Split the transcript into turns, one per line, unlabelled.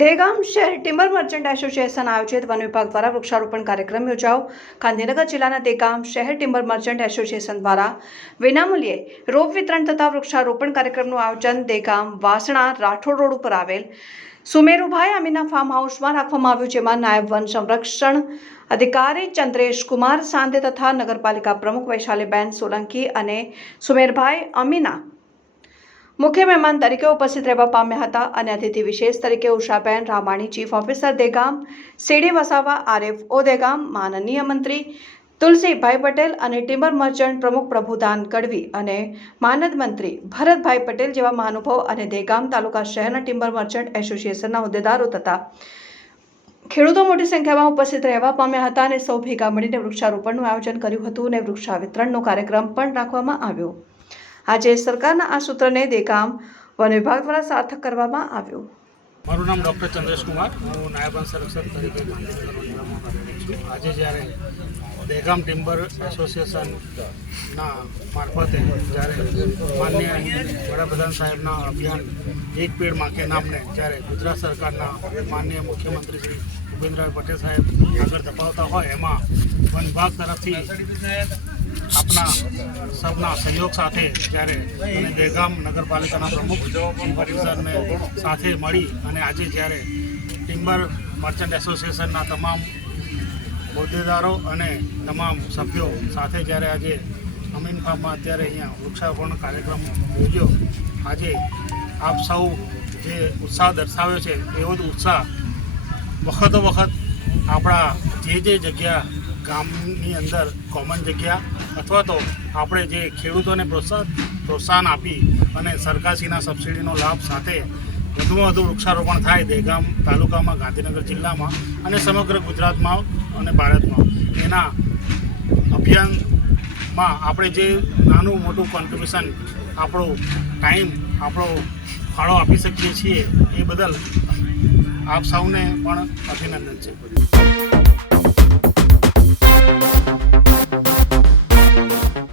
દહેગામ શહેર timber merchant association આયોજિત વન વિભાગ દ્વારા વૃક્ષારોપણ કાર્યક્રમ યોજાયો. ગાંધીનગર જિલ્લાના દેગામ શહેર ટિમ્બર મર્ચન્ટ એસોસિએશન દ્વારા વિનામૂલ્યે રોપ વિતરણ તથા વૃક્ષારોપણ કાર્યક્રમનું આયોજન દેગામ વાસણા રાઠોડ રોડ ઉપર આવેલ સુમેરુભાઈ અમીના ફાર્મ હાઉસમાં રાખવામાં આવ્યું, જેમાં નાયબ વન સંરક્ષણ અધિકારી ચંદ્રેશ કુમાર સાંધે તથા નગરપાલિકા પ્રમુખ વૈશાલીબેન સોલંકી અને સુમેરભાઈ અમીના મુખ્ય મહેમાન તરીકે ઉપસ્થિત રહેવા પામ્યા હતા અને અતિથિ વિશેષ તરીકે Ushaben Ramani chief officer Degam, CD Vasava RFO Degam, માનનીય મંત્રી તુલસીભાઈ પટેલ અને ટિમ્બર મર્ચન્ટ પ્રમુખ પ્રભુદાન ગઢવી અને માનદ મંત્રી ભરતભાઈ પટેલ જેવા મહાનુભાવ અને દેગામ તાલુકા શહેરના ટિમ્બર મર્ચન્ટ એસોસિએશનના હોદ્દેદારો તથા ખેડૂતો મોટી સંખ્યામાં ઉપસ્થિત રહેવા પામ્યા હતા અને સૌ ભેગા મળીને વૃક્ષારોપણનું આયોજન કર્યું હતું અને વૃક્ષા વિતરણનો કાર્યક્રમ પણ રાખવામાં આવ્યો. આજે સરકારના આ સૂત્રને દેકામ વન વિભાગ દ્વારા સાર્થક કરવામાં આવ્યું.
મારું નામ ડૉક્ટર ચંદ્રેશ કુમાર હું નાયબ સંરક્ષક તરીકે ગાંધીનગર છું. આજે જ્યારે દહેગામ ટિમ્બર એસોસિએશનના મારફતે જ્યારે માન્ય વડાપ્રધાન સાહેબના અભિયાન એક પેડ માકે નામને જ્યારે ગુજરાત સરકારના માનનીય મુખ્યમંત્રી શ્રી ભૂપેન્દ્રભાઈ પટેલ સાહેબ આગળ ધપાવતા હોય, એમાં વન વિભાગ તરફથી આપના સૌના સહયોગ સાથે જ્યારે અને દહેગામ નગરપાલિકાના પ્રમુખ શ્રી સાથે મળી અને આજે જ્યારે ટિમ્બર મર્ચન્ટ એસોસિએશનના તમામ હોદ્દેદારો અને તમામ સભ્યો સાથે જ્યારે આજે અમીન ફાર્મમાં અત્યારે અહીંયા વૃક્ષારોપણ કાર્યક્રમ યોજ્યો, આજે આપ સૌ જે ઉત્સાહ દર્શાવ્યો છે, એવો જ ઉત્સાહ વખતો વખત આપણા જે જે જગ્યા ગામની અંદર કોમન જગ્યા અથવા તો આપણે જે ખેડૂતોને પ્રોત્સાહન પ્રોત્સાહન આપી અને સરકારશ્રીના સબસિડીનો લાભ સાથે વધુમાં વધુ વૃક્ષારોપણ થાય દહેગામ તાલુકામાં, ગાંધીનગર જિલ્લામાં અને સમગ્ર ગુજરાતમાં અને ભારતમાં. એના અભિયાનમાં આપણે જે નાનું મોટું કોન્ટ્રીબ્યુશન આપણો ટાઈમ આપણો ફાળો આપી શકીએ છીએ એ બદલ આપ સૌને પણ અભિનંદન છે.